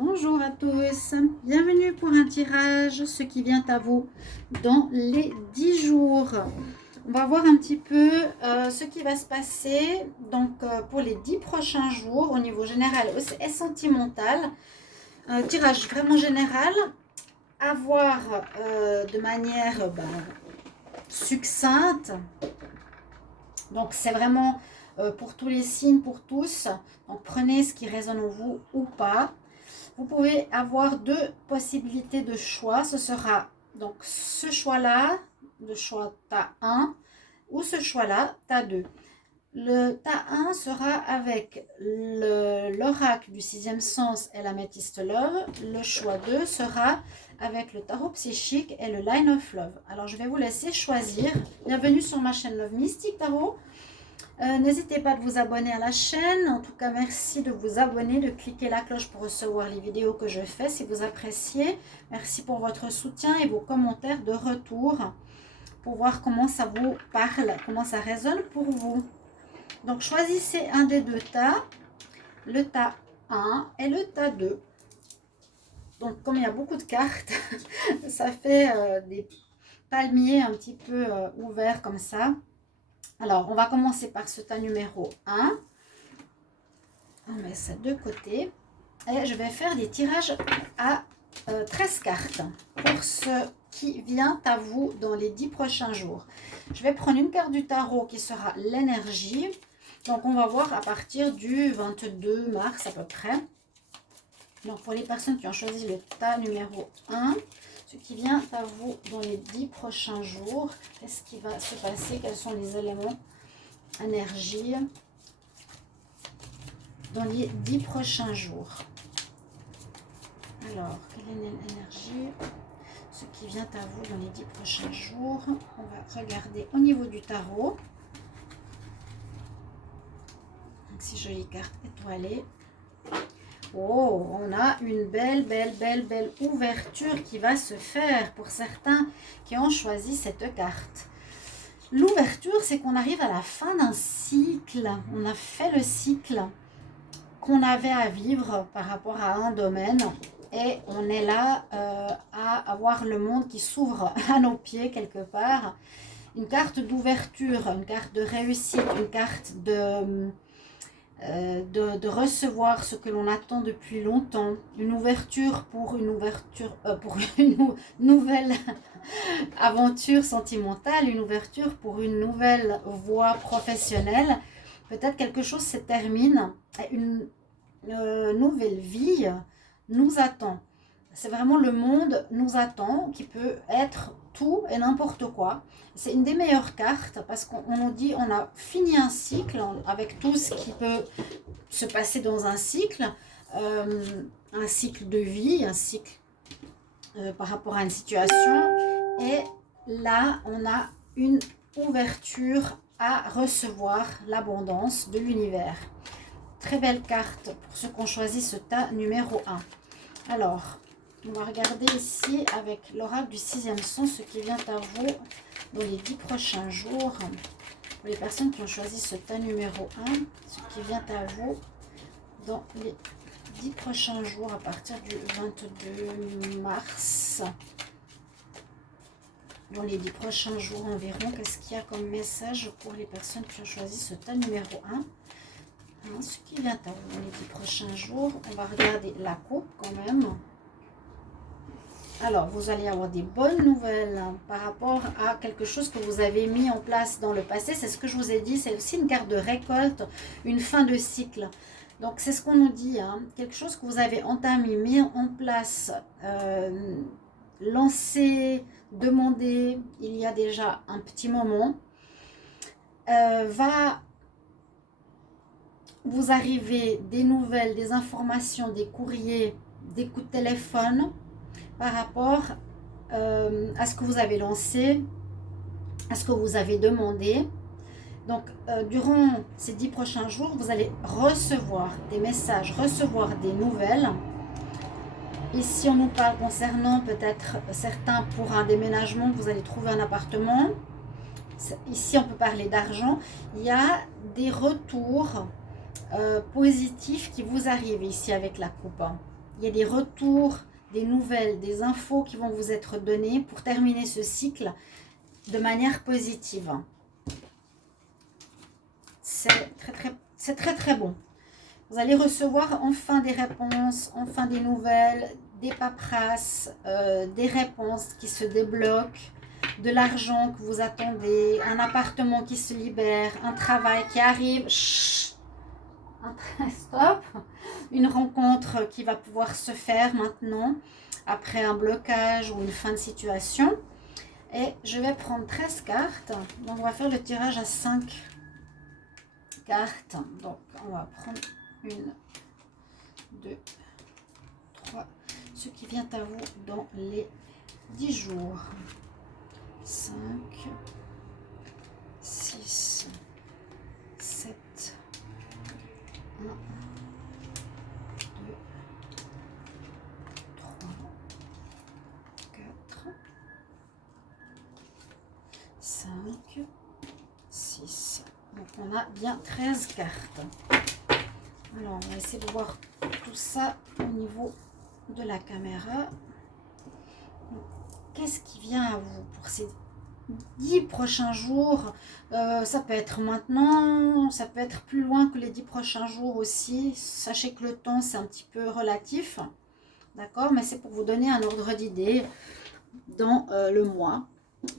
Bonjour à tous, bienvenue pour un tirage, ce qui vient à vous dans les 10 jours. On va voir un petit peu ce qui va se passer pour les 10 prochains jours au niveau général et sentimental. Un tirage vraiment général à voir de manière succincte. Donc c'est vraiment pour tous les signes, pour tous. Donc prenez ce qui résonne en vous ou pas. Vous pouvez avoir deux possibilités de choix. Ce sera donc ce choix-là, le choix tas 1, ou ce choix-là, tas 2. Le tas 1 sera avec l'oracle du sixième sens et l'améthyste love. Le choix 2 sera avec le tarot psychique et le line of love. Alors je vais vous laisser choisir. Bienvenue sur ma chaîne Love Mystic Tarot. N'hésitez pas de vous abonner à la chaîne. En tout cas, merci de vous abonner, de cliquer la cloche pour recevoir les vidéos que je fais si vous appréciez. Merci pour votre soutien et vos commentaires de retour pour voir comment ça vous parle, comment ça résonne pour vous. Donc, choisissez un des deux tas, le tas 1 et le tas 2. Donc, comme il y a beaucoup de cartes, ça fait des palmiers un petit peu ouverts comme ça. Alors, on va commencer par ce tas numéro 1. On met ça de côté. Et je vais faire des tirages à 13 cartes pour ce qui vient à vous dans les 10 prochains jours. Je vais prendre une carte du tarot qui sera l'énergie. Donc, on va voir à partir du 22 mars à peu près. Donc, pour les personnes qui ont choisi le tas numéro 1, ce qui vient à vous dans les 10 prochains jours, qu'est-ce qui va se passer? Quels sont les éléments énergie dans les 10 prochains jours? Alors, quelle est l'énergie? Ce qui vient à vous dans les 10 prochains jours. On va regarder au niveau du tarot. Donc, ces jolies cartes étoilées. Oh, on a une belle ouverture qui va se faire pour certains qui ont choisi cette carte. L'ouverture, c'est qu'on arrive à la fin d'un cycle. On a fait le cycle qu'on avait à vivre par rapport à un domaine. Et on est là à avoir le monde qui s'ouvre à nos pieds quelque part. Une carte d'ouverture, une carte de réussite, une carte de recevoir ce que l'on attend depuis longtemps, une ouverture pour une nouvelle aventure sentimentale, une ouverture pour une nouvelle voie professionnelle. Peut-être quelque chose se termine, une nouvelle vie nous attend. C'est vraiment le monde nous attend, qui peut être tout et n'importe quoi. C'est une des meilleures cartes parce qu'on nous dit on a fini un cycle avec tout ce qui peut se passer dans un cycle de vie, un cycle par rapport à une situation. Et là, on a une ouverture à recevoir l'abondance de l'univers. Très belle carte pour ceux qui ont choisi ce tas numéro 1. Alors, on va regarder ici avec l'oracle du sixième sens ce qui vient à vous dans les 10 prochains jours. Pour les personnes qui ont choisi ce tas numéro 1, ce qui vient à vous dans les 10 prochains jours à partir du 22 mars. Dans les 10 prochains jours environ, qu'est-ce qu'il y a comme message pour les personnes qui ont choisi ce tas numéro 1? Ce qui vient à vous dans les 10 prochains jours. On va regarder la coupe quand même. Alors, vous allez avoir des bonnes nouvelles par rapport à quelque chose que vous avez mis en place dans le passé. C'est ce que je vous ai dit. C'est aussi une carte de récolte, une fin de cycle. Donc, c'est ce qu'on nous dit. Quelque chose que vous avez entamé, mis en place, lancé, demandé il y a déjà un petit moment, va vous arriver des nouvelles, des informations, des courriers, des coups de téléphone par rapport à ce que vous avez lancé, à ce que vous avez demandé. Donc, durant ces 10 prochains jours, vous allez recevoir des messages, recevoir des nouvelles. Ici, on nous parle concernant peut-être certains pour un déménagement, vous allez trouver un appartement. Ici, on peut parler d'argent. Il y a des retours positifs qui vous arrivent ici avec la coupe. il y a des retours, des nouvelles, des infos qui vont vous être données pour terminer ce cycle de manière positive. C'est très très bon. Vous allez recevoir enfin des réponses, enfin des nouvelles, des paperasses, des réponses qui se débloquent, de l'argent que vous attendez, un appartement qui se libère, un travail qui arrive. Chut, stop. Une rencontre qui va pouvoir se faire maintenant après un blocage ou une fin de situation. Et je vais prendre 13 cartes. Donc on va faire le tirage à 5 cartes. Donc on va prendre 1, 2, 3. Ce qui vient à vous dans les 10 jours. 5, 6, 7, 1, 2, 3, 4, 5, 6. Donc on a bien 13 cartes. Alors on va essayer de voir tout ça au niveau de la caméra. Qu'est-ce qui vient à vous pour ces 10 prochains jours? Ça peut être maintenant, ça peut être plus loin que les 10 prochains jours aussi. Sachez que le temps c'est un petit peu relatif, d'accord, mais c'est pour vous donner un ordre d'idée dans le mois,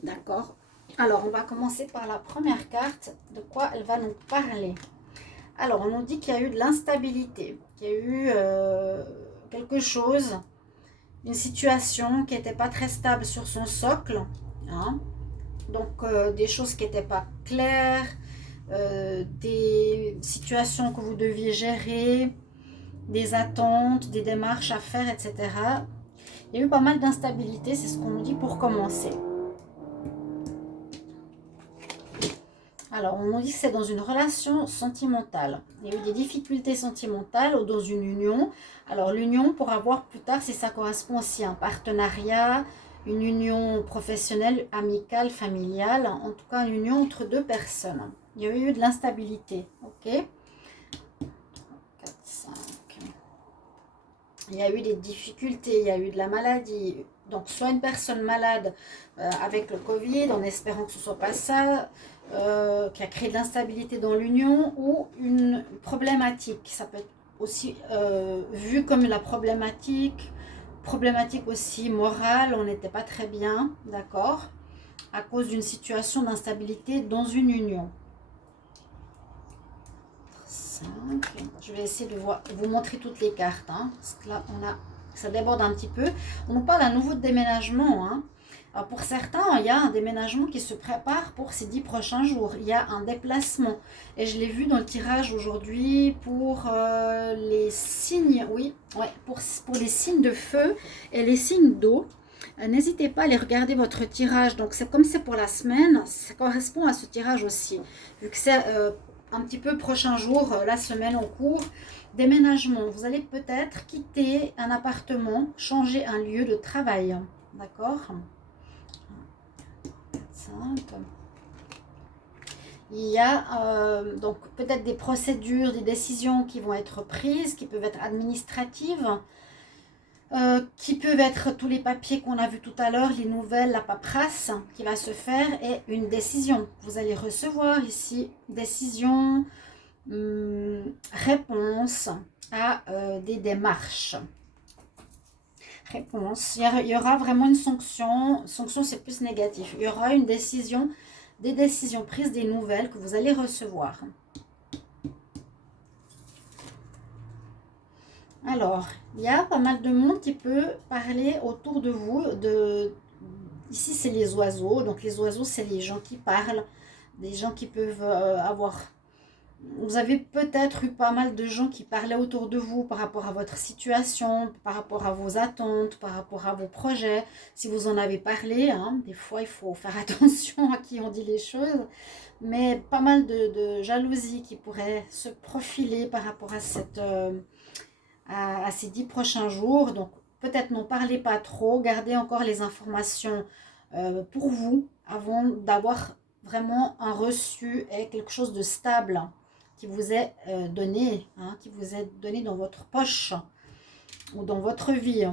d'accord. Alors on va commencer par la première carte. De quoi elle va nous parler? Alors on nous dit qu'il y a eu de l'instabilité, qu'il y a eu quelque chose, une situation qui n'était pas très stable sur son socle, hein. Donc des choses qui n'étaient pas claires, des situations que vous deviez gérer, des attentes, des démarches à faire, etc. Il y a eu pas mal d'instabilité, c'est ce qu'on nous dit pour commencer. Alors, on nous dit que c'est dans une relation sentimentale. Il y a eu des difficultés sentimentales ou dans une union. Alors, l'union, pour avoir plus tard, si ça correspond aussi à un partenariat, une union professionnelle, amicale, familiale, en tout cas une union entre deux personnes. Il y a eu de l'instabilité, ok? 4, 5. Il y a eu des difficultés, il y a eu de la maladie. Donc, soit une personne malade avec le Covid, en espérant que ce ne soit pas ça, qui a créé de l'instabilité dans l'union, ou une problématique. Ça peut être aussi vu comme la problématique aussi morale, on n'était pas très bien, d'accord, à cause d'une situation d'instabilité dans une union. 5. Je vais essayer de vous montrer toutes les cartes, hein, parce que là, ça déborde un petit peu. On nous parle d'un nouveau déménagement, hein. Alors pour certains, il y a un déménagement qui se prépare pour ces 10 prochains jours. Il y a un déplacement. Et je l'ai vu dans le tirage aujourd'hui pour les signes, oui, ouais, pour les signes de feu et les signes d'eau. N'hésitez pas à aller regarder votre tirage. Donc c'est comme c'est pour la semaine, ça correspond à ce tirage aussi. Vu que c'est un petit peu prochain jour, la semaine en cours. Déménagement. Vous allez peut-être quitter un appartement, changer un lieu de travail. D'accord ? 5. Il y a donc peut-être des procédures, des décisions qui vont être prises, qui peuvent être administratives, qui peuvent être tous les papiers qu'on a vus tout à l'heure, les nouvelles, la paperasse qui va se faire, et une décision. Vous allez recevoir ici décision, réponse à des démarches. Réponse. Il y aura vraiment une sanction. Sanction, c'est plus négatif. Il y aura une décision, des décisions prises, des nouvelles que vous allez recevoir. Alors, il y a pas mal de monde qui peut parler autour de vous. Ici, c'est les oiseaux. Donc, les oiseaux, c'est les gens qui parlent. Des gens qui peuvent avoir... Vous avez peut-être eu pas mal de gens qui parlaient autour de vous par rapport à votre situation, par rapport à vos attentes, par rapport à vos projets. Si vous en avez parlé, hein, des fois il faut faire attention à qui on dit les choses. Mais pas mal de jalousie qui pourrait se profiler par rapport à, à ces 10 prochains jours. Donc peut-être n'en parlez pas trop, gardez encore les informations pour vous avant d'avoir vraiment un reçu et quelque chose de stable qui vous est donné, hein, qui vous est donné dans votre poche. ou dans votre vie.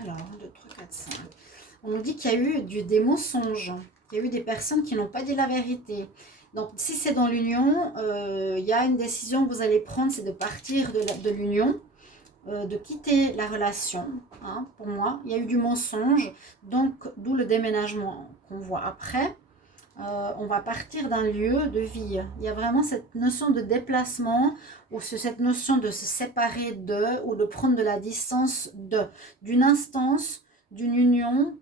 Alors, 1, 2, 3, 4, 5. On nous dit qu'il y a eu des mensonges. Il y a eu des personnes qui n'ont pas dit la vérité. Donc, si c'est dans l'union, il y a une décision que vous allez prendre, c'est de partir de l'union, de quitter la relation. Hein, pour moi, il y a eu du mensonge, donc d'où le déménagement qu'on voit après. On va partir d'un lieu de vie. Il y a vraiment cette notion de déplacement ou cette notion de se séparer de ou de prendre de la distance d'une instance, d'une union.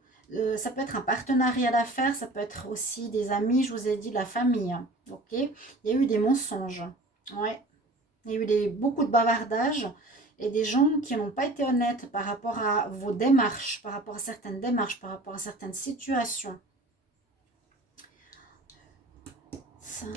Ça peut être un partenariat d'affaires, ça peut être aussi des amis, je vous ai dit, de la famille. Ok, il y a eu des mensonges. Ouais. Il y a eu beaucoup de bavardages et des gens qui n'ont pas été honnêtes par rapport à vos démarches, par rapport à certaines démarches, par rapport à certaines situations. 5.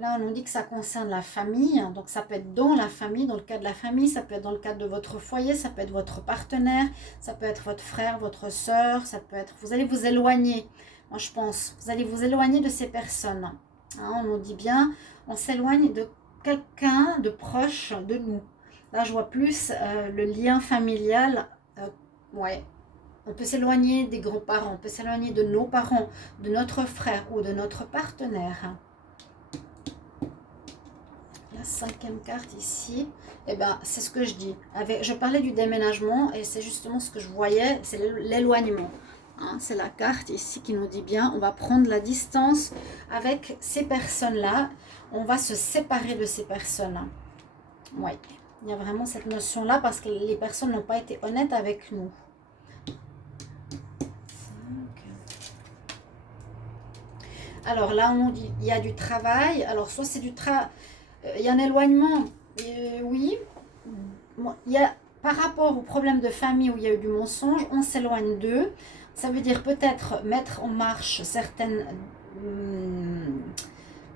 Là, on nous dit que ça concerne la famille. Donc, ça peut être dans la famille, dans le cadre de la famille. Ça peut être dans le cadre de votre foyer. Ça peut être votre partenaire. Ça peut être votre frère, votre soeur. Ça peut être... Vous allez vous éloigner, moi, je pense. Vous allez vous éloigner de ces personnes. Hein, on nous dit bien, on s'éloigne de quelqu'un de proche de nous. Là, je vois plus le lien familial. Ouais. On peut s'éloigner des grands-parents, on peut s'éloigner de nos parents, de notre frère ou de notre partenaire. La 5e carte ici, eh ben, c'est ce que je dis. Je parlais du déménagement et c'est justement ce que je voyais, c'est l'éloignement. Hein, c'est la carte ici qui nous dit bien, on va prendre la distance avec ces personnes-là, on va se séparer de ces personnes. Oui, il y a vraiment cette notion-là parce que les personnes n'ont pas été honnêtes avec nous. Alors là, on dit il y a du travail. Alors, soit c'est du travail, il y a un éloignement, oui. Il y a, par rapport au problème de famille où il y a eu du mensonge, on s'éloigne d'eux. Ça veut dire peut-être mettre en marche certaines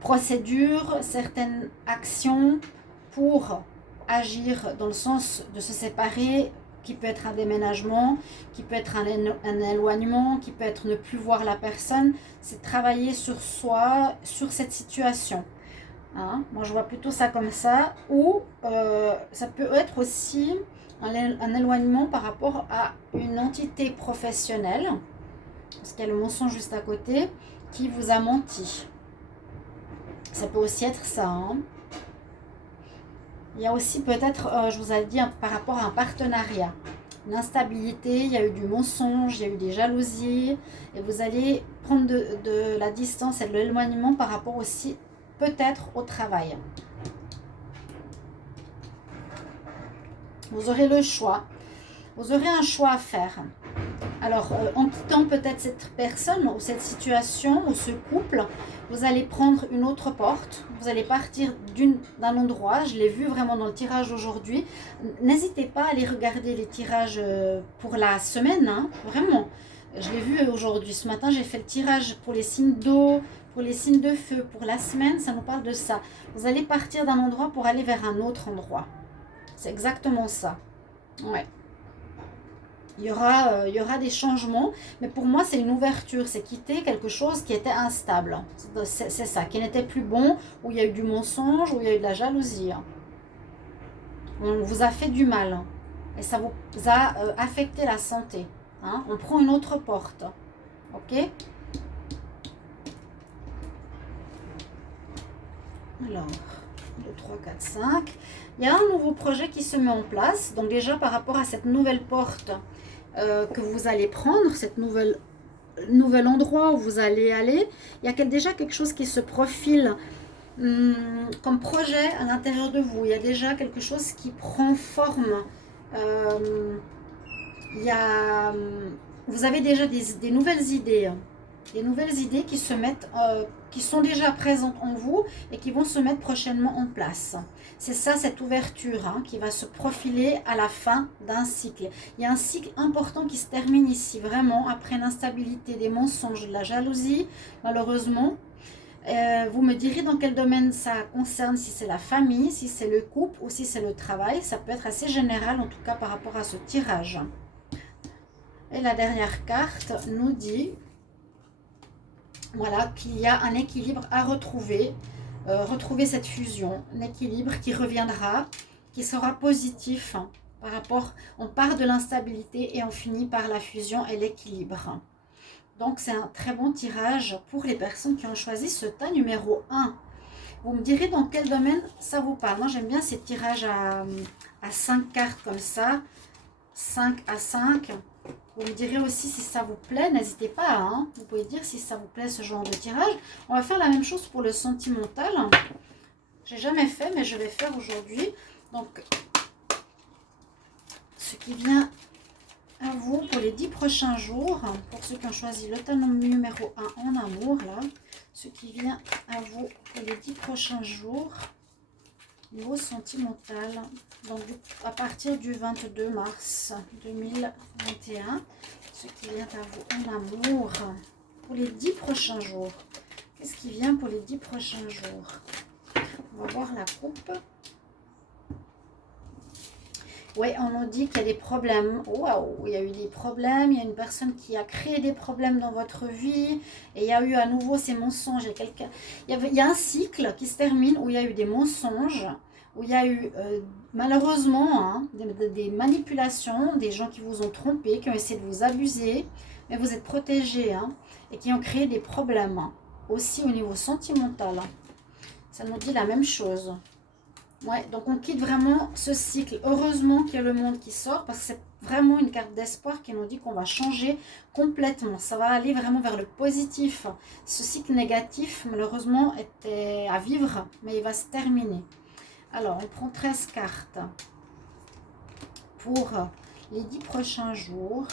procédures, certaines actions pour agir dans le sens de se séparer, qui peut être un déménagement, qui peut être un éloignement, qui peut être ne plus voir la personne. C'est travailler sur soi, sur cette situation. Hein, moi, je vois plutôt ça comme ça. Ou ça peut être aussi un éloignement par rapport à une entité professionnelle, parce qu'il y a le mensonge juste à côté, qui vous a menti. Ça peut aussi être ça. Hein. Il y a aussi peut-être, je vous ai dit, par rapport à un partenariat, une instabilité, il y a eu du mensonge, il y a eu des jalousies, et vous allez prendre de la distance et de l'éloignement par rapport aussi peut-être au travail. Vous aurez le choix, vous aurez un choix à faire. Alors, en quittant peut-être cette personne ou cette situation ou ce couple, vous allez prendre une autre porte, vous allez partir d'un endroit, je l'ai vu vraiment dans le tirage aujourd'hui. N'hésitez pas à aller regarder les tirages pour la semaine, hein, vraiment. Je l'ai vu aujourd'hui, ce matin j'ai fait le tirage pour les signes d'eau, pour les signes de feu, pour la semaine, ça nous parle de ça. Vous allez partir d'un endroit pour aller vers un autre endroit. C'est exactement ça. Ouais. Il y aura des changements, mais pour moi, c'est une ouverture. C'est quitter quelque chose qui était instable. C'est ça, qui n'était plus bon, où il y a eu du mensonge, où il y a eu de la jalousie. On vous a fait du mal et ça vous a affecté la santé. Hein. On prend une autre porte. Ok? Alors, 2, 3, 4, 5. Il y a un nouveau projet qui se met en place. Donc déjà, par rapport à cette nouvelle porte que vous allez prendre, cette nouvel endroit où vous allez aller, il y a déjà quelque chose qui se profile comme projet à l'intérieur de vous. Il y a déjà quelque chose qui prend forme. Vous avez déjà des nouvelles idées. Des nouvelles idées qui se mettent, qui sont déjà présentes en vous et qui vont se mettre prochainement en place. C'est ça, cette ouverture hein, qui va se profiler à la fin d'un cycle. Il y a un cycle important qui se termine ici, vraiment, après l'instabilité, des mensonges, de la jalousie, malheureusement. Vous me direz dans quel domaine ça concerne, si c'est la famille, si c'est le couple ou si c'est le travail. Ça peut être assez général, en tout cas, par rapport à ce tirage. Et la dernière carte nous dit... Voilà, qu'il y a un équilibre à retrouver retrouver cette fusion, un équilibre qui reviendra, qui sera positif par rapport, on part de l'instabilité et on finit par la fusion et l'équilibre. Donc c'est un très bon tirage pour les personnes qui ont choisi ce tas numéro 1. Vous me direz dans quel domaine ça vous parle. Moi j'aime bien ces tirages à 5 cartes comme ça, 5 à 5. Vous me direz aussi si ça vous plaît, n'hésitez pas, hein. Vous pouvez dire si ça vous plaît ce genre de tirage. On va faire la même chose pour le sentimental. J'ai jamais fait, mais je vais faire aujourd'hui. Donc, ce qui vient à vous pour les 10 prochains jours, pour ceux qui ont choisi le tableau numéro 1 en amour, là, ce qui vient à vous pour les 10 prochains jours, niveau sentimental, donc à partir du 22 mars 2021, ce qui vient à vous en amour pour les 10 prochains jours. Qu'est-ce qui vient pour les 10 prochains jours? On va voir la coupe. Oui, on nous dit qu'il y a des problèmes. Waouh, il y a eu des problèmes. Il y a une personne qui a créé des problèmes dans votre vie. Et il y a eu à nouveau ces mensonges. Il y a un cycle qui se termine où il y a eu des mensonges, où il y a eu malheureusement des manipulations, des gens qui vous ont trompé, qui ont essayé de vous abuser. Mais vous êtes protégés et qui ont créé des problèmes. Aussi au niveau sentimental. Ça nous dit la même chose. Ouais, donc on quitte vraiment ce cycle. Heureusement qu'il y a le monde qui sort parce que c'est vraiment une carte d'espoir qui nous dit qu'on va changer complètement. Ça va aller vraiment vers le positif. Ce cycle négatif, malheureusement, était à vivre, mais il va se terminer. Alors, on prend 13 cartes pour les 10 prochains jours.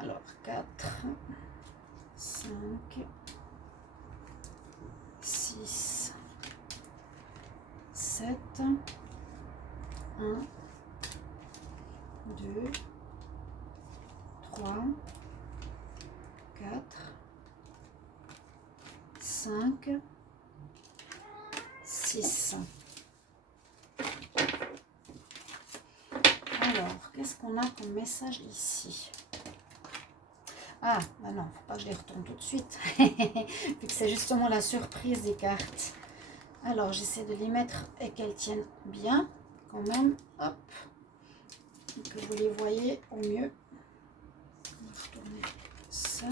Alors, 4, 5, 6, 7, 1, 2, 3, 4, 5, 6. Alors, qu'est-ce qu'on a comme message ici? Ah, bah non, faut pas que je les retourne tout de suite, vu que c'est justement la surprise des cartes. Alors, j'essaie de les mettre et qu'elles tiennent bien, quand même. Hop, que vous les voyez au mieux. On va retourner ça.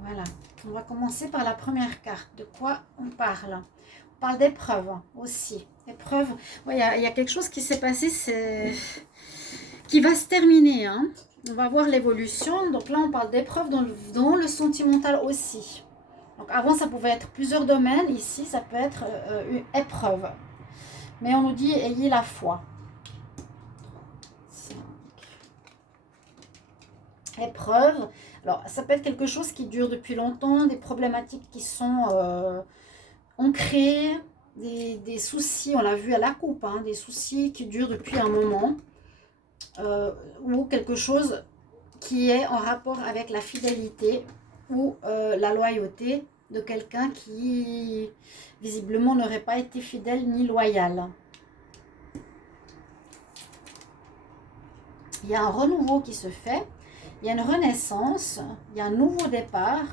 Voilà. On va commencer par la première carte. De quoi on parle? On parle d'épreuve aussi. Épreuve. Il y a quelque chose qui s'est passé, qui va se terminer. On va voir l'évolution. Donc là, on parle d'épreuve dans le sentimental aussi. Donc avant, ça pouvait être plusieurs domaines. Ici, ça peut être une épreuve. Mais on nous dit, ayez la foi. 5. Épreuve. Alors, ça peut être quelque chose qui dure depuis longtemps, des problématiques qui sont ancrées, des soucis, on l'a vu à la coupe, des soucis qui durent depuis un moment. Ou quelque chose qui est en rapport avec la fidélité ou la loyauté de quelqu'un qui visiblement n'aurait pas été fidèle ni loyal. Il y a un renouveau qui se fait, il y a une renaissance, il y a un nouveau départ.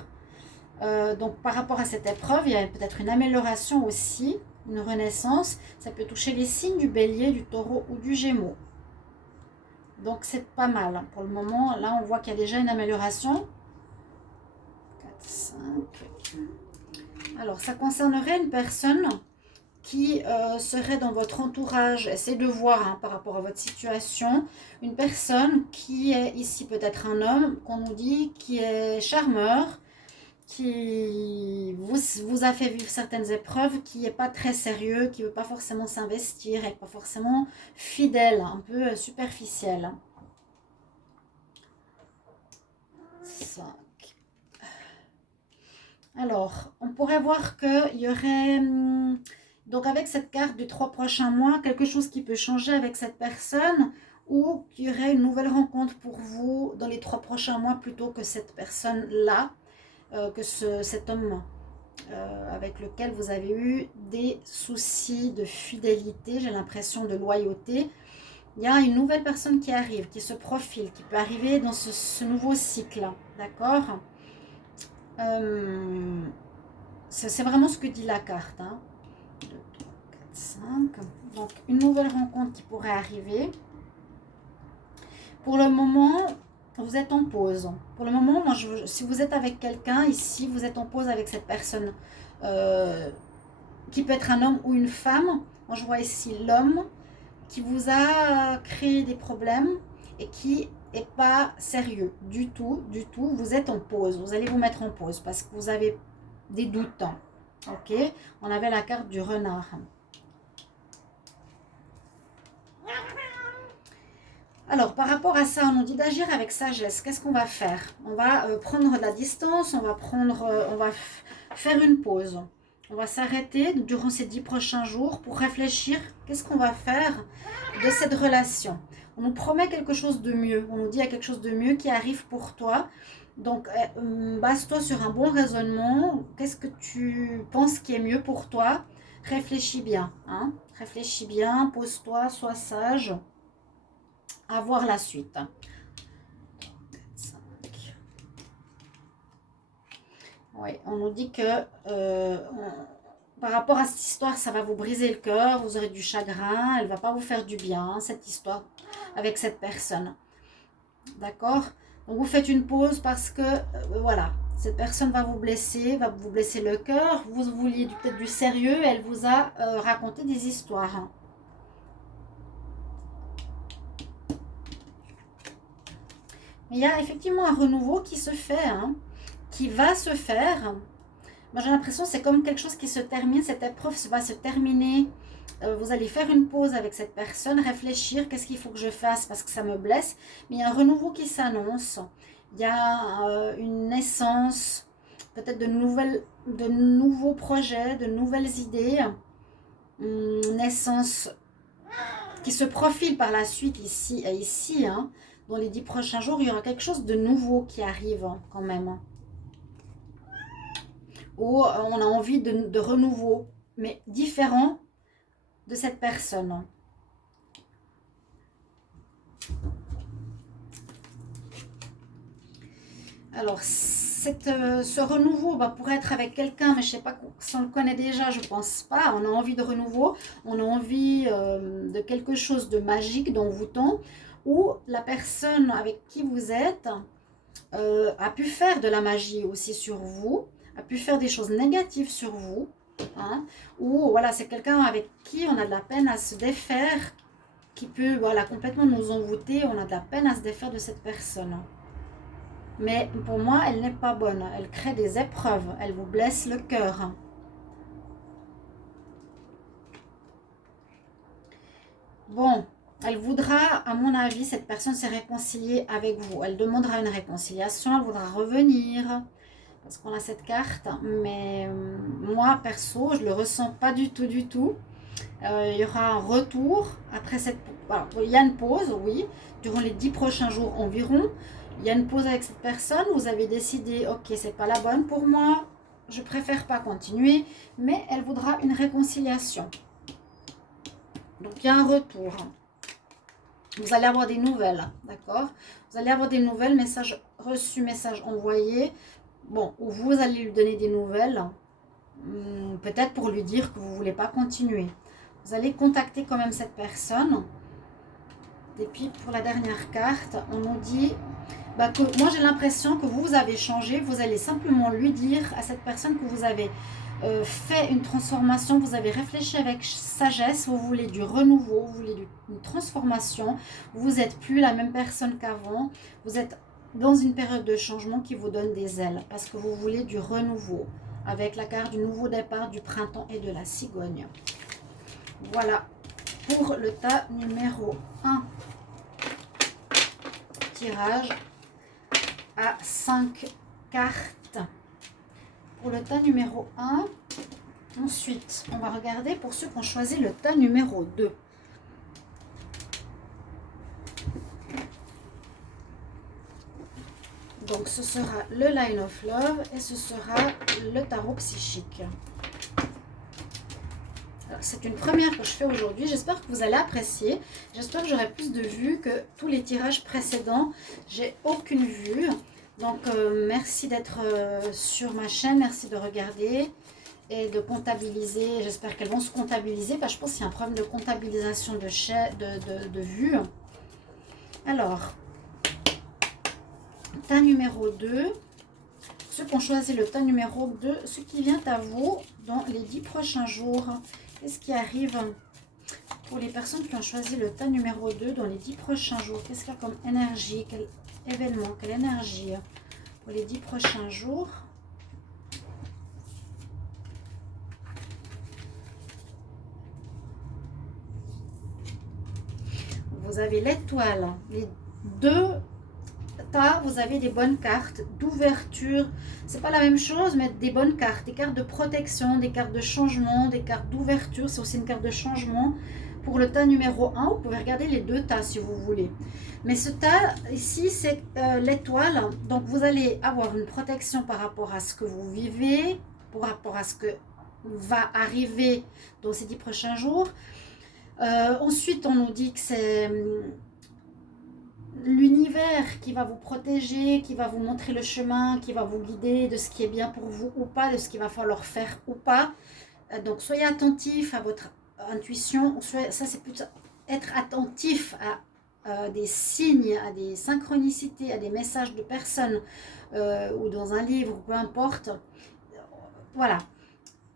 Donc par rapport à cette épreuve, il y a peut-être une amélioration aussi, une renaissance. Ça peut toucher les signes du bélier, du taureau ou du gémeaux. Donc c'est pas mal. Pour le moment, là on voit qu'il y a déjà une amélioration. 4, 5. Alors ça concernerait une personne qui serait dans votre entourage. Essayez de voir par rapport à votre situation. Une personne qui est ici peut-être un homme, qu'on nous dit, qui est charmeur, qui vous a fait vivre certaines épreuves, qui n'est pas très sérieux, qui ne veut pas forcément s'investir, et pas forcément fidèle, un peu superficiel. 5. Alors, on pourrait voir qu'il y aurait, donc avec cette carte du 3 prochains mois, quelque chose qui peut changer avec cette personne, ou qu'il y aurait une nouvelle rencontre pour vous dans les 3 prochains mois plutôt que cette personne-là. Que cet homme avec lequel vous avez eu des soucis de fidélité, j'ai l'impression de loyauté. Il y a une nouvelle personne qui arrive, qui se profile, qui peut arriver dans ce nouveau cycle, d'accord? C'est vraiment ce que dit la carte. Hein. 2, 3, 4, 5. Donc, une nouvelle rencontre qui pourrait arriver. Pour le moment, vous êtes en pause. Pour le moment, moi, si vous êtes avec quelqu'un, ici, vous êtes en pause avec cette personne qui peut être un homme ou une femme. Moi, je vois ici l'homme qui vous a créé des problèmes et qui n'est pas sérieux du tout, du tout. Vous êtes en pause. Vous allez vous mettre en pause parce que vous avez des doutes. Ok, on avait la carte du renard. Alors, par rapport à ça, on nous dit d'agir avec sagesse. Qu'est-ce qu'on va faire? On va prendre de la distance, on va faire une pause. On va s'arrêter durant ces 10 prochains jours pour réfléchir qu'est-ce qu'on va faire de cette relation. On nous promet quelque chose de mieux. On nous dit il y a quelque chose de mieux qui arrive pour toi. Donc, base-toi sur un bon raisonnement. Qu'est-ce que tu penses qui est mieux pour toi? Réfléchis bien. Hein? Réfléchis bien, pose-toi, sois sage. À voir la suite. 4, 5. Oui, on nous dit que par rapport à cette histoire, ça va vous briser le cœur, vous aurez du chagrin, elle ne va pas vous faire du bien, cette histoire avec cette personne. D'accord? Donc vous faites une pause parce que, voilà, cette personne va vous blesser le cœur, vous vouliez peut-être du sérieux, elle vous a raconté des histoires. Mais il y a effectivement un renouveau qui se fait, hein, qui va se faire. Moi, j'ai l'impression que c'est comme quelque chose qui se termine. Cette épreuve va se terminer. Vous allez faire une pause avec cette personne, réfléchir, qu'est-ce qu'il faut que je fasse parce que ça me blesse. Mais il y a un renouveau qui s'annonce. Il y a une naissance, peut-être de nouveaux projets, de nouvelles idées. Une naissance qui se profile par la suite ici et ici. Hein. Dans les 10 prochains jours, il y aura quelque chose de nouveau qui arrive hein, quand même. Où on a envie de renouveau, mais différent de cette personne. Alors, ce renouveau pourrait être avec quelqu'un, mais je ne sais pas si on le connaît déjà, je ne pense pas. On a envie de renouveau, on a envie de quelque chose de magique, d'envoûtant, où la personne avec qui vous êtes a pu faire de la magie aussi sur vous, a pu faire des choses négatives sur vous, hein, ou voilà, c'est quelqu'un avec qui on a de la peine à se défaire, qui peut voilà, complètement nous envoûter, on a de la peine à se défaire de cette personne. Mais pour moi, elle n'est pas bonne, elle crée des épreuves, elle vous blesse le cœur. Bon, elle voudra, à mon avis, cette personne se réconcilier avec vous. Elle demandera une réconciliation, elle voudra revenir, parce qu'on a cette carte. Mais moi, perso, je ne le ressens pas du tout, du tout. Il y aura un retour après cette... Voilà, il y a une pause, oui, durant les 10 prochains jours environ. Il y a une pause avec cette personne, vous avez décidé, ok, c'est pas la bonne pour moi, je préfère pas continuer, mais elle voudra une réconciliation. Donc, il y a un retour. Vous allez avoir des nouvelles, d'accord? Vous allez avoir des nouvelles, messages reçus, messages envoyés. Bon, ou vous allez lui donner des nouvelles, peut-être pour lui dire que vous ne voulez pas continuer. Vous allez contacter quand même cette personne. Et puis, pour la dernière carte, on nous dit... que moi, j'ai l'impression que vous avez changé. Vous allez simplement lui dire à cette personne que vous avez fait une transformation, vous avez réfléchi avec sagesse, vous voulez du renouveau, vous voulez une transformation, vous n'êtes plus la même personne qu'avant, vous êtes dans une période de changement qui vous donne des ailes, parce que vous voulez du renouveau, avec la carte du nouveau départ, du printemps et de la cigogne. Voilà, pour le tas numéro 1. Tirage à 5 cartes. Pour le tas numéro 1. Ensuite, on va regarder pour ceux qui ont choisi le tas numéro 2. Donc, ce sera le Line of Love et ce sera le tarot psychique. C'est une première que je fais aujourd'hui. J'espère que vous allez apprécier. J'espère que j'aurai plus de vues que tous les tirages précédents. J'ai aucune vue. Donc, merci d'être sur ma chaîne. Merci de regarder. et de comptabiliser. J'espère qu'elles vont se comptabiliser. Parce que je pense qu'il y a un problème de comptabilisation de vue. Alors, tas numéro 2. Ceux qui ont choisi le tas numéro 2, ce qui vient à vous dans les 10 prochains jours. Qu'est-ce qui arrive pour les personnes qui ont choisi le tas numéro 2 dans les 10 prochains jours? Qu'est-ce qu'il y a comme énergie? Quel événement? Quelle énergie pour les 10 prochains jours? Vous avez l'étoile. Les deux tas, vous avez des bonnes cartes d'ouverture. C'est pas la même chose, mais des bonnes cartes. Des cartes de protection, des cartes de changement, des cartes d'ouverture. C'est aussi une carte de changement. Pour le tas numéro 1, vous pouvez regarder les deux tas si vous voulez. Mais ce tas ici, c'est l'étoile. Donc, vous allez avoir une protection par rapport à ce que vous vivez, par rapport à ce que va arriver dans ces 10 prochains jours. Ensuite, on nous dit que c'est l'univers qui va vous protéger, qui va vous montrer le chemin, qui va vous guider de ce qui est bien pour vous ou pas, de ce qu'il va falloir faire ou pas. Donc, soyez attentif à votre intuition. Ça, c'est plutôt être attentif à des signes, à des synchronicités, à des messages de personnes ou dans un livre, peu importe. Voilà.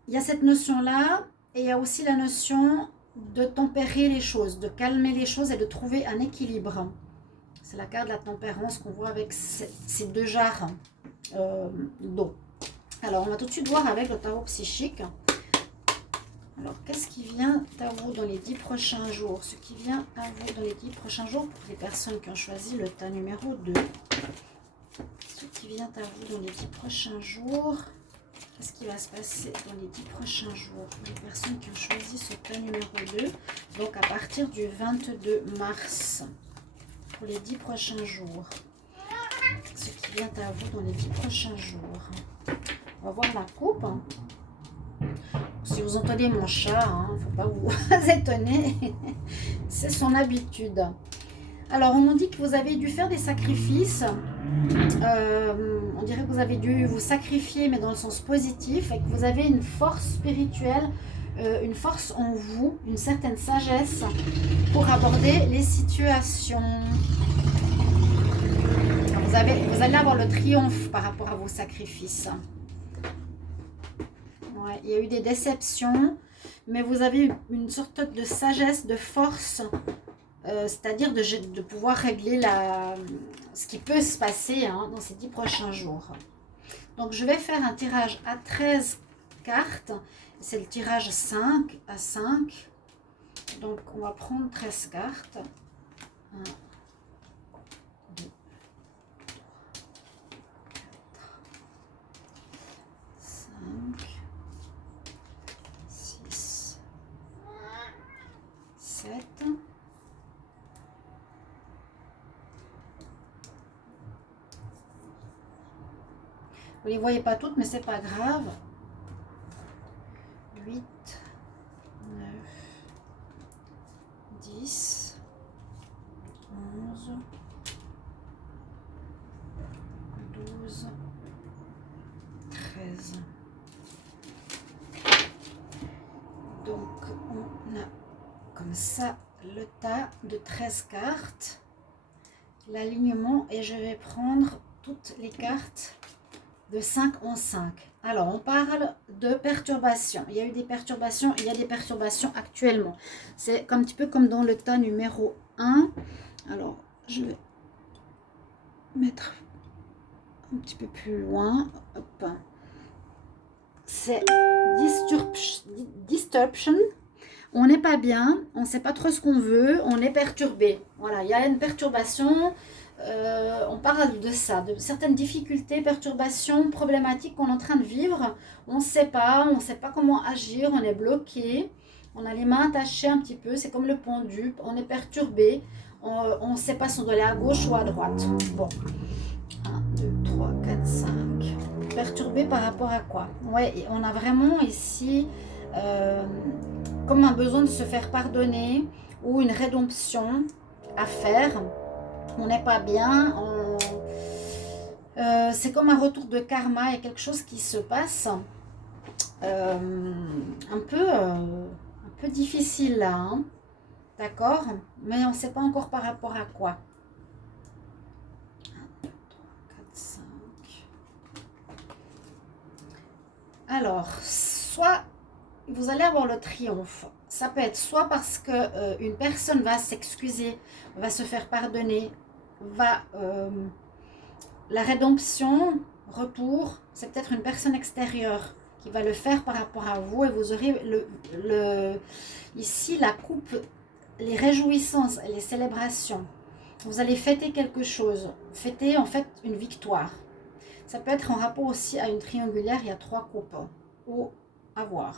Il y a cette notion-là et il y a aussi la notion de tempérer les choses, de calmer les choses et de trouver un équilibre. C'est la carte de la tempérance qu'on voit avec ces deux jarres d'eau. Alors, on va tout de suite voir avec le tarot psychique. Alors, qu'est-ce qui vient à vous dans les 10 prochains jours? Ce qui vient à vous dans les 10 prochains jours pour les personnes qui ont choisi le tas numéro 2. Ce qui vient à vous dans les 10 prochains jours. Qu'est-ce qui va se passer dans les 10 prochains jours pour les personnes qui ont choisi ce tas numéro 2? Donc, à partir du 22 mars. Pour les 10 prochains jours. Ce qui vient à vous dans les 10 prochains jours. On va voir la coupe. Si vous entendez mon chat, il ne faut pas vous étonner. C'est son habitude. Alors, on nous dit que vous avez dû faire des sacrifices. On dirait que vous avez dû vous sacrifier, mais dans le sens positif. Et que vous avez une force spirituelle, une force en vous, une certaine sagesse pour aborder les situations. Vous allez avoir le triomphe par rapport à vos sacrifices. Ouais, il y a eu des déceptions, mais vous avez une sorte de sagesse, de force, c'est-à-dire de pouvoir régler ce qui peut se passer dans ces 10 prochains jours. Donc, je vais faire un tirage à 13 cartes. C'est le tirage 5 à 5. Donc, on va prendre 13 cartes. 1, 2, 5, 6, 7. Vous ne les voyez pas toutes, mais c'est pas grave. 8, 9, 10, 11, 12, 13. Donc, on a comme ça le tas de 13 cartes, l'alignement, et je vais prendre toutes les cartes de 5 en 5. Alors, on parle de perturbations. Il y a eu des perturbations, il y a des perturbations actuellement. C'est un petit peu comme dans le tas numéro 1. Alors, je vais mettre un petit peu plus loin. Hop. C'est disruption. On n'est pas bien, on ne sait pas trop ce qu'on veut, on est perturbé. Voilà, il y a une perturbation. On parle de ça, de certaines difficultés, perturbations, problématiques qu'on est en train de vivre. On ne sait pas comment agir, on est bloqué, on a les mains attachées un petit peu, c'est comme le pendu, on est perturbé, on ne sait pas si on doit aller à gauche ou à droite. Bon, 1, 2, 3, 4, 5. Perturbé par rapport à quoi? Ouais, on a vraiment ici comme un besoin de se faire pardonner ou une rédemption à faire. On n'est pas bien, c'est comme un retour de karma, il y a quelque chose qui se passe. un peu difficile là, hein. D'accord? Mais on ne sait pas encore par rapport à quoi. 1, 2, 3, 4, 5. Alors, soit vous allez avoir le triomphe. Ça peut être soit parce que une personne va s'excuser, va se faire pardonner, va la rédemption, retour, c'est peut-être une personne extérieure qui va le faire par rapport à vous et vous aurez ici la coupe, les réjouissances et les célébrations. Vous allez fêter quelque chose, fêter en fait une victoire. Ça peut être en rapport aussi à une triangulaire, il y a 3 coupes ou à voir.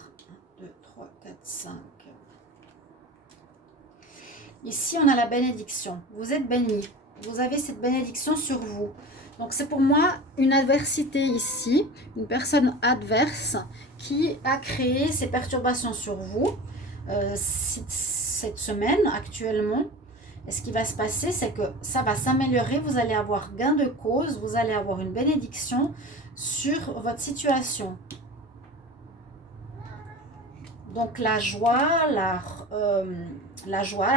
1, 2, 3, 4, 5. Ici, on a la bénédiction. Vous êtes béni. Vous avez cette bénédiction sur vous. Donc, c'est pour moi une adversité ici, une personne adverse qui a créé ces perturbations sur vous cette semaine actuellement. Et ce qui va se passer, c'est que ça va s'améliorer. Vous allez avoir gain de cause. Vous allez avoir une bénédiction sur votre situation. Donc la joie, la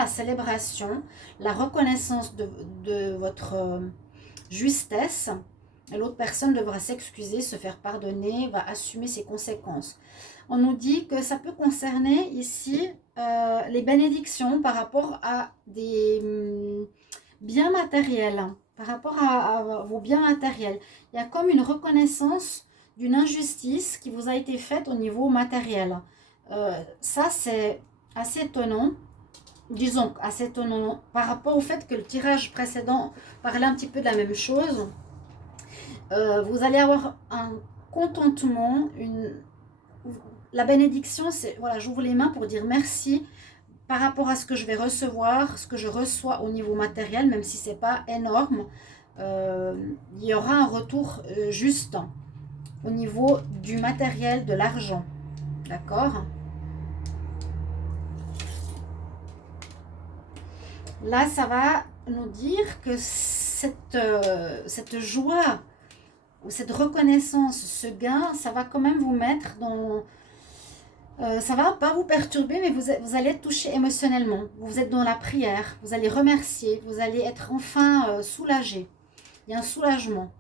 célébration, la reconnaissance de votre justesse. Et l'autre personne devra s'excuser, se faire pardonner, va assumer ses conséquences. On nous dit que ça peut concerner ici les bénédictions par rapport à des biens matériels, par rapport à vos biens matériels. Il y a comme une reconnaissance d'une injustice qui vous a été faite au niveau matériel. Ça, c'est assez étonnant, disons, assez étonnant par rapport au fait que le tirage précédent parlait un petit peu de la même chose. Vous allez avoir un contentement, la bénédiction, c'est, voilà, j'ouvre les mains pour dire merci par rapport à ce que je vais recevoir, ce que je reçois au niveau matériel, même si ce n'est pas énorme. Il y aura un retour juste au niveau du matériel, de l'argent. D'accord ? Là, ça va nous dire que cette joie ou cette reconnaissance, ce gain, ça va quand même vous mettre dans... ça va pas vous perturber, mais vous allez être touché émotionnellement. Vous êtes dans la prière, vous allez remercier, vous allez être enfin soulagé. Il y a un soulagement.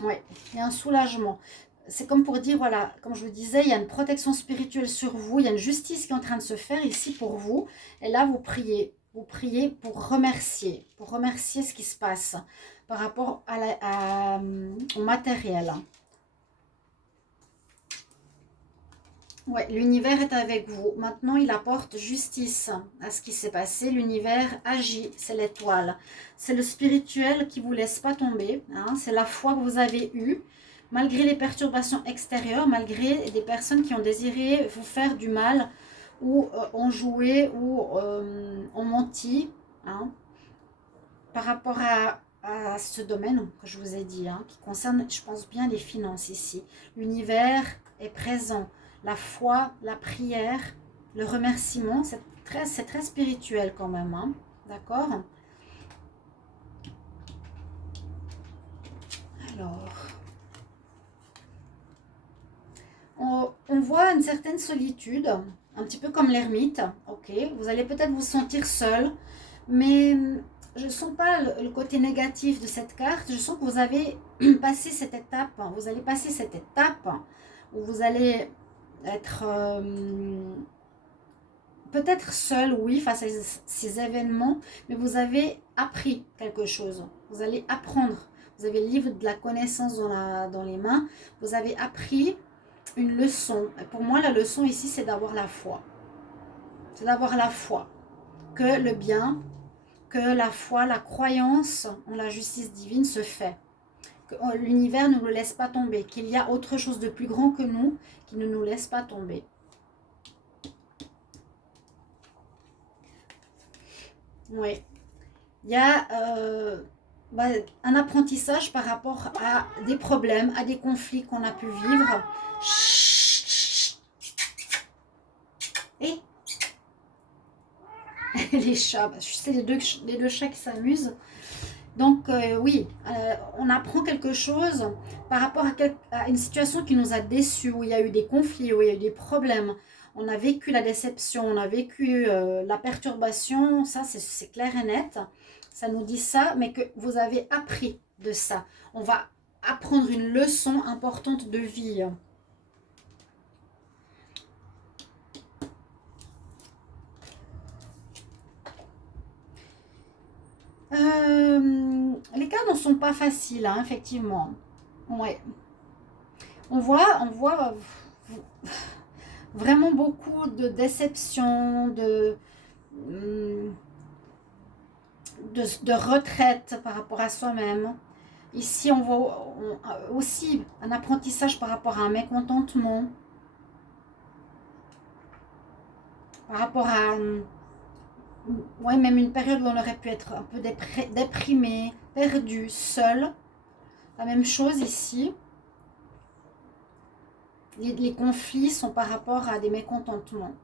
Oui, il y a un soulagement. C'est comme pour dire, voilà, comme je vous disais, il y a une protection spirituelle sur vous, il y a une justice qui est en train de se faire ici pour vous. Et là, vous priez pour remercier ce qui se passe par rapport au matériel. Ouais, l'univers est avec vous. Maintenant, il apporte justice à ce qui s'est passé. L'univers agit, c'est l'étoile. C'est le spirituel qui ne vous laisse pas tomber. Hein. C'est la foi que vous avez eue. Malgré les perturbations extérieures, malgré des personnes qui ont désiré vous faire du mal, ou ont joué, ou ont menti, hein, par rapport à ce domaine que je vous ai dit, hein, qui concerne, je pense bien, les finances ici. L'univers est présent. La foi, la prière, le remerciement, c'est très spirituel quand même. Hein, d'accord ? Alors... On voit une certaine solitude, un petit peu comme l'ermite, ok. Vous allez peut-être vous sentir seul, mais je ne sens pas le côté négatif de cette carte. Je sens que vous avez passé cette étape, vous allez passer cette étape où vous allez être peut-être seul, oui, face à ces événements, mais vous avez appris quelque chose. Vous allez apprendre. Vous avez le livre de la connaissance dans les mains. Vous avez appris une leçon. Pour moi, la leçon ici, c'est d'avoir la foi. C'est d'avoir la foi. Que le bien, que la foi, la croyance en la justice divine se fait. Que l'univers ne nous laisse pas tomber. Qu'il y a autre chose de plus grand que nous qui ne nous laisse pas tomber. Oui. Il y a un apprentissage par rapport à des problèmes, à des conflits qu'on a pu vivre. Et les chats, c'est les deux chats qui s'amusent. Donc oui, on apprend quelque chose par rapport à une situation qui nous a déçus, où il y a eu des conflits, où il y a eu des problèmes. On a vécu la déception, on a vécu la perturbation, ça c'est clair et net. Ça nous dit ça, mais que vous avez appris de ça. On va apprendre une leçon importante de vie. Les cas ne sont pas faciles, hein, effectivement. Ouais. On voit vraiment beaucoup de déception, de retraite par rapport à soi-même. Ici, on voit aussi un apprentissage par rapport à un mécontentement, par rapport à ouais, même une période où on aurait pu être un peu déprimé, perdu, seul. La même chose ici. Les conflits sont par rapport à des mécontentements.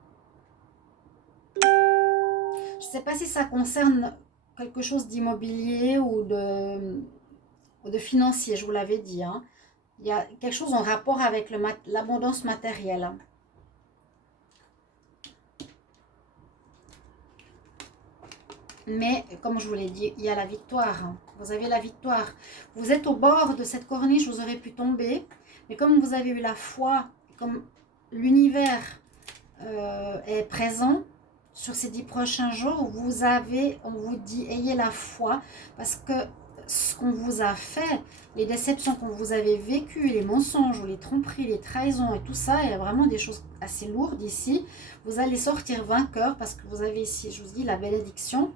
Je ne sais pas si ça concerne quelque chose d'immobilier ou de financier, je vous l'avais dit. Hein. Il y a quelque chose en rapport avec l'abondance matérielle. Mais comme je vous l'ai dit, il y a la victoire. Vous avez la victoire. Vous êtes au bord de cette corniche, vous aurez pu tomber. Mais comme vous avez eu la foi, comme l'univers est présent sur ces 10 prochains jours, on vous dit, ayez la foi. Parce que ce qu'on vous a fait, les déceptions que vous avez vécues, les mensonges ou les tromperies, les trahisons et tout ça, il y a vraiment des choses assez lourdes ici. Vous allez sortir vainqueur parce que vous avez ici, je vous dis, la bénédiction.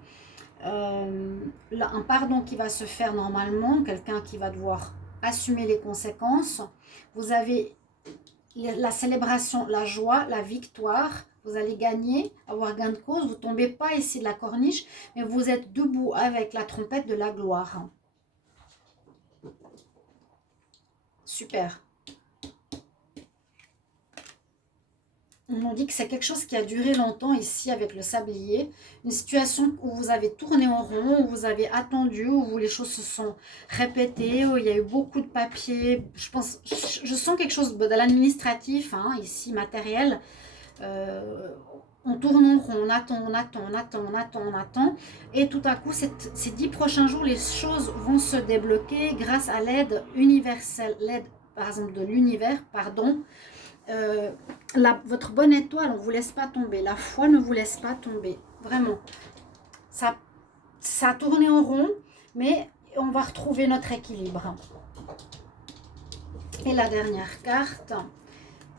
Un pardon qui va se faire normalement, quelqu'un qui va devoir assumer les conséquences. Vous avez la célébration, la joie, la victoire. Vous allez gagner, avoir gain de cause. Vous ne tombez pas ici de la corniche, mais vous êtes debout avec la trompette de la gloire. Super. On nous dit que c'est quelque chose qui a duré longtemps ici avec le sablier. Une situation où vous avez tourné en rond, où vous avez attendu, où les choses se sont répétées, où il y a eu beaucoup de papiers. Je sens quelque chose de l'administratif, hein, ici, matériel. On tourne en rond, on attend. Et tout à coup, ces 10 prochains jours, les choses vont se débloquer grâce à l'aide universelle, l'aide, par exemple, de l'univers, pardon. Votre bonne étoile, on ne vous laisse pas tomber. La foi ne vous laisse pas tomber. Vraiment. Ça a tourné en rond, mais on va retrouver notre équilibre. Et la dernière carte,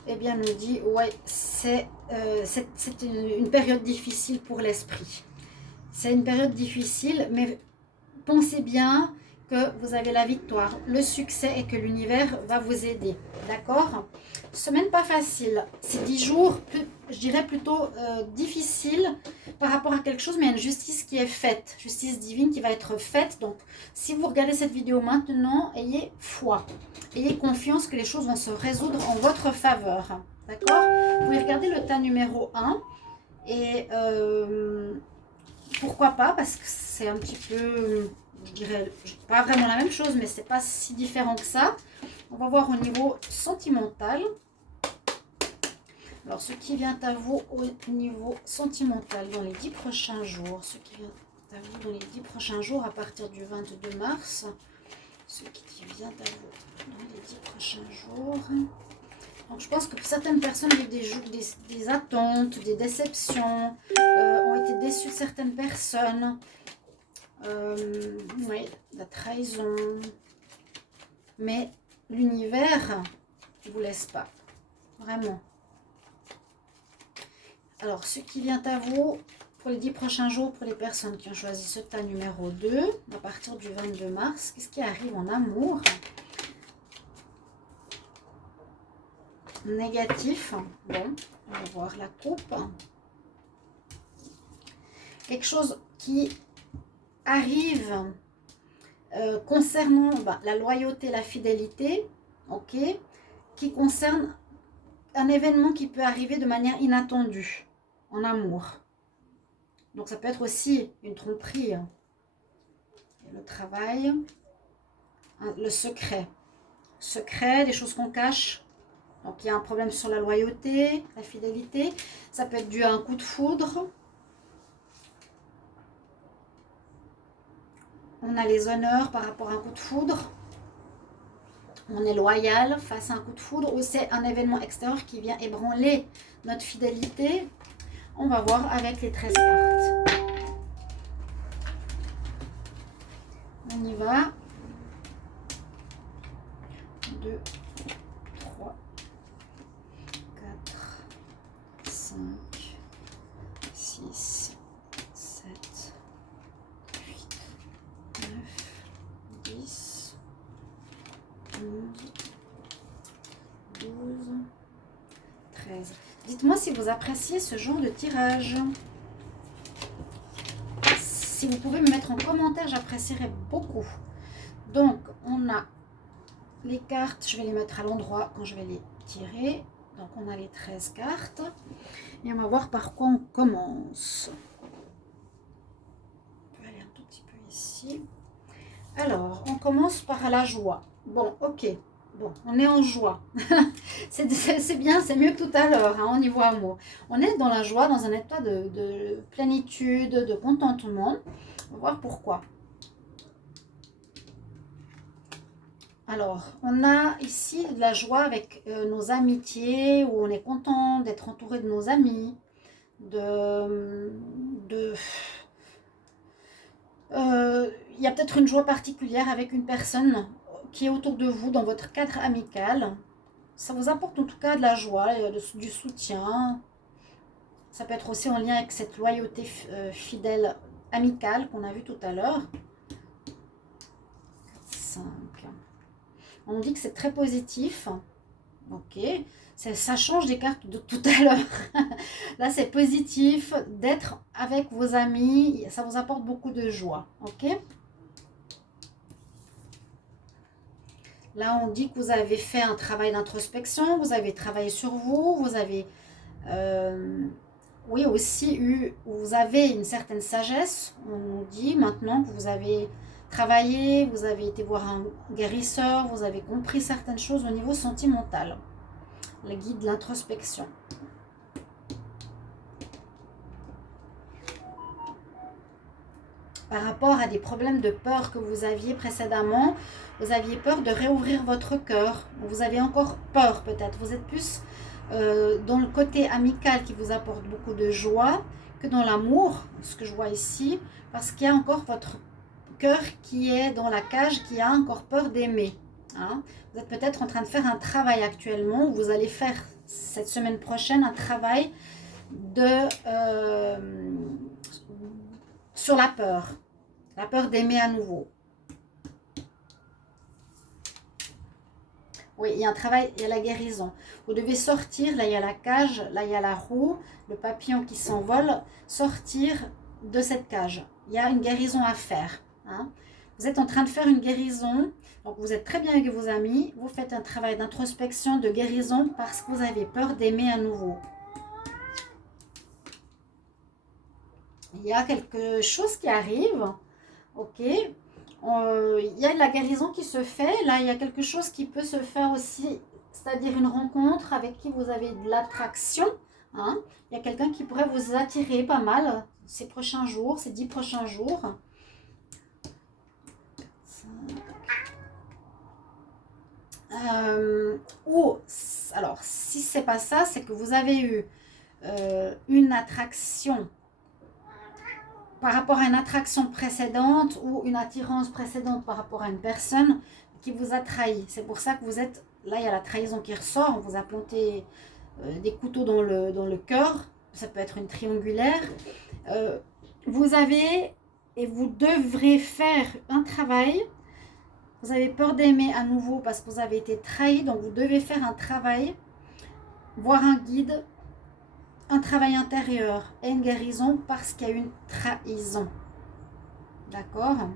eh bien, nous dit, ouais, c'est une période difficile pour l'esprit. C'est une période difficile, mais pensez bien que vous avez la victoire, le succès et que l'univers va vous aider. D'accord? Semaine pas facile. C'est 10 jours, je dirais plutôt difficile par rapport à quelque chose, mais il y a une justice qui est faite. Justice divine qui va être faite. Donc, si vous regardez cette vidéo maintenant, ayez foi. Ayez confiance que les choses vont se résoudre en votre faveur. D'accord? Vous pouvez regarder le tas numéro 1. Et pourquoi pas? Parce que c'est un petit peu, je dirais, pas vraiment la même chose, mais c'est pas si différent que ça. On va voir au niveau sentimental. Alors, ce qui vient à vous au niveau sentimental dans les 10 prochains jours. Ce qui vient à vous dans les 10 prochains jours à partir du 22 mars. Ce qui vient à vous dans les 10 prochains jours. Donc, je pense que certaines personnes vivent des attentes, des déceptions, ont été déçues de certaines personnes. Oui, la trahison. Mais l'univers ne vous laisse pas. Vraiment. Alors, ce qui vient à vous pour les 10 prochains jours, pour les personnes qui ont choisi ce tas numéro 2, à partir du 22 mars, qu'est-ce qui arrive en amour? Négatif. Bon, on va voir la coupe. Quelque chose qui arrive concernant la loyauté, la fidélité, ok, qui concerne un événement qui peut arriver de manière inattendue en amour. Donc ça peut être aussi une tromperie. le travail, le secret. Secret, des choses qu'on cache. Donc, il y a un problème sur la loyauté, la fidélité. Ça peut être dû à un coup de foudre. On a les honneurs par rapport à un coup de foudre. On est loyal face à un coup de foudre. Ou c'est un événement extérieur qui vient ébranler notre fidélité. On va voir avec les 13 cartes. On y va. 2, 3, 4, 5, 6, 7, 8, 9, 10, 11, 12, 13. Dites-moi si vous appréciez ce genre de tirage. Si vous pouvez me mettre en commentaire, j'apprécierais beaucoup. Donc, on a les cartes, je vais les mettre à l'endroit quand je vais les tirer. Donc, on a les 13 cartes. Et on va voir par quoi on commence. On peut aller un tout petit peu ici. Alors, on commence par la joie. Bon, ok. Bon, on est en joie. C'est bien, c'est mieux que tout à l'heure, hein, au niveau amour. On est dans la joie, dans un état de plénitude, de contentement. On va voir pourquoi. Alors, on a ici de la joie avec nos amitiés, où on est content d'être entouré de nos amis, il y a peut-être une joie particulière avec une personne qui est autour de vous dans votre cadre amical. Ça vous apporte en tout cas de la joie, du soutien. Ça peut être aussi en lien avec cette loyauté fidèle amicale qu'on a vu tout à l'heure. 5. On dit que c'est très positif. Ok. Ça change des cartes de tout à l'heure. Là, c'est positif d'être avec vos amis. Ça vous apporte beaucoup de joie. Ok. Là, on dit que vous avez fait un travail d'introspection. Vous avez travaillé sur vous. Vous avez... oui, aussi vous avez une certaine sagesse. On nous dit maintenant que vous avez travaillé, vous avez été voir un guérisseur, vous avez compris certaines choses au niveau sentimental. Le guide de l'introspection. Par rapport à des problèmes de peur que vous aviez précédemment, vous aviez peur de réouvrir votre cœur. Vous avez encore peur peut-être. Vous êtes plus dans le côté amical qui vous apporte beaucoup de joie que dans l'amour, ce que je vois ici, parce qu'il y a encore votre cœur qui est dans la cage, qui a encore peur d'aimer. Hein. Vous êtes peut-être en train de faire un travail actuellement, où vous allez faire cette semaine prochaine un travail sur la peur d'aimer à nouveau. Oui, il y a un travail, il y a la guérison. Vous devez sortir, là il y a la cage, là il y a la roue, le papillon qui s'envole, sortir de cette cage. Il y a une guérison à faire. Hein. Vous êtes en train de faire une guérison, donc vous êtes très bien avec vos amis, vous faites un travail d'introspection, de guérison parce que vous avez peur d'aimer à nouveau. Il y a quelque chose qui arrive, ok. Il y a de la guérison qui se fait. Là, il y a quelque chose qui peut se faire aussi, c'est-à-dire une rencontre avec qui vous avez de l'attraction. Hein. Il y a quelqu'un qui pourrait vous attirer pas mal ces prochains jours, ces 10 prochains jours. Ou, alors, si c'est pas ça, c'est que vous avez eu une attraction par rapport à une attraction précédente ou une attirance précédente par rapport à une personne qui vous a trahi. C'est pour ça que vous êtes... Là, il y a la trahison qui ressort. On vous a planté des couteaux dans le cœur. Ça peut être une triangulaire. Vous avez et vous devrez faire un travail. Vous avez peur d'aimer à nouveau parce que vous avez été trahi. Donc, vous devez faire un travail, voir un guide, un travail intérieur et une guérison parce qu'il y a une trahison. D'accord?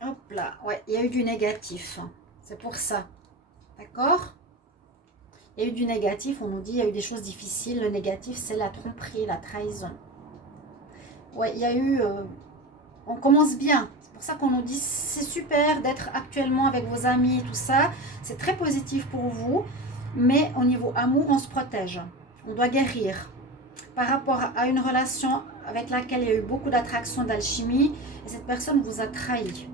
Hop là, ouais, il y a eu du négatif. C'est pour ça. D'accord? Il y a eu du négatif, on nous dit, il y a eu des choses difficiles. Le négatif, c'est la tromperie, la trahison. Ouais, il y a eu... on commence bien. C'est pour ça qu'on nous dit, c'est super d'être actuellement avec vos amis, tout ça. C'est très positif pour vous. Mais au niveau amour, on se protège. On doit guérir. Par rapport à une relation avec laquelle il y a eu beaucoup d'attraction, d'alchimie, et cette personne vous a trahi.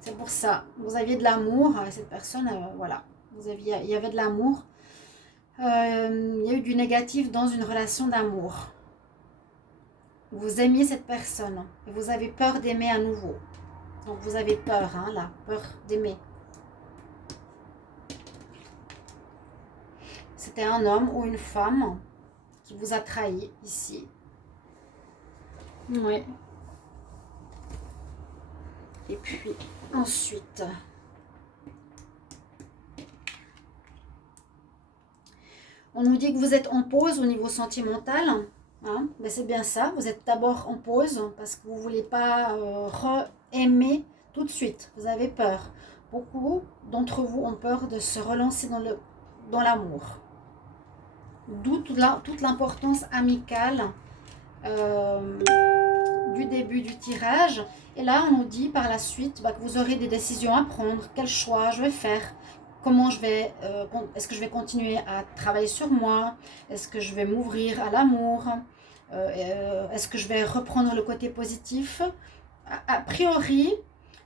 C'est pour ça. Vous aviez de l'amour, et cette personne, voilà. Il y avait de l'amour. Il y a eu du négatif dans une relation d'amour. Vous aimiez cette personne, et vous avez peur d'aimer à nouveau. Donc vous avez peur, hein, là, peur d'aimer. C'était un homme ou une femme qui vous a trahi ici. Oui. Et puis ensuite, on nous dit que vous êtes en pause au niveau sentimental. Hein? Ben c'est bien ça, vous êtes d'abord en pause parce que vous ne voulez pas re-aimer tout de suite. Vous avez peur. Beaucoup d'entre vous ont peur de se relancer dans l'amour. D'où toute l'importance amicale du début du tirage. Et là, on nous dit par la suite que vous aurez des décisions à prendre. Quel choix je vais faire? Comment je vais... est-ce que je vais continuer à travailler sur moi? Est-ce que je vais m'ouvrir à l'amour? Est-ce que je vais reprendre le côté positif? A priori,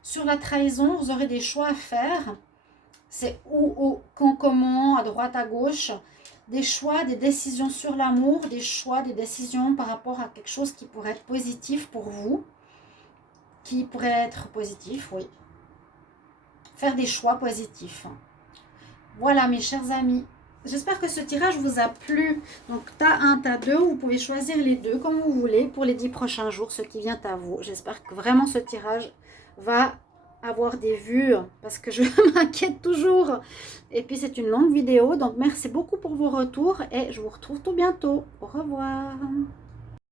sur la trahison, vous aurez des choix à faire. C'est où, quand, comment, à droite, à gauche. Des choix, des décisions sur l'amour, des choix, des décisions par rapport à quelque chose qui pourrait être positif pour vous. Qui pourrait être positif, oui. Faire des choix positifs. Voilà mes chers amis. J'espère que ce tirage vous a plu. Donc, tas 1, tas 2, vous pouvez choisir les deux comme vous voulez pour les 10 prochains jours, ce qui vient à vous. J'espère que vraiment ce tirage va avoir des vues parce que je m'inquiète toujours. Et puis, c'est une longue vidéo. Donc, merci beaucoup pour vos retours et je vous retrouve tout bientôt. Au revoir.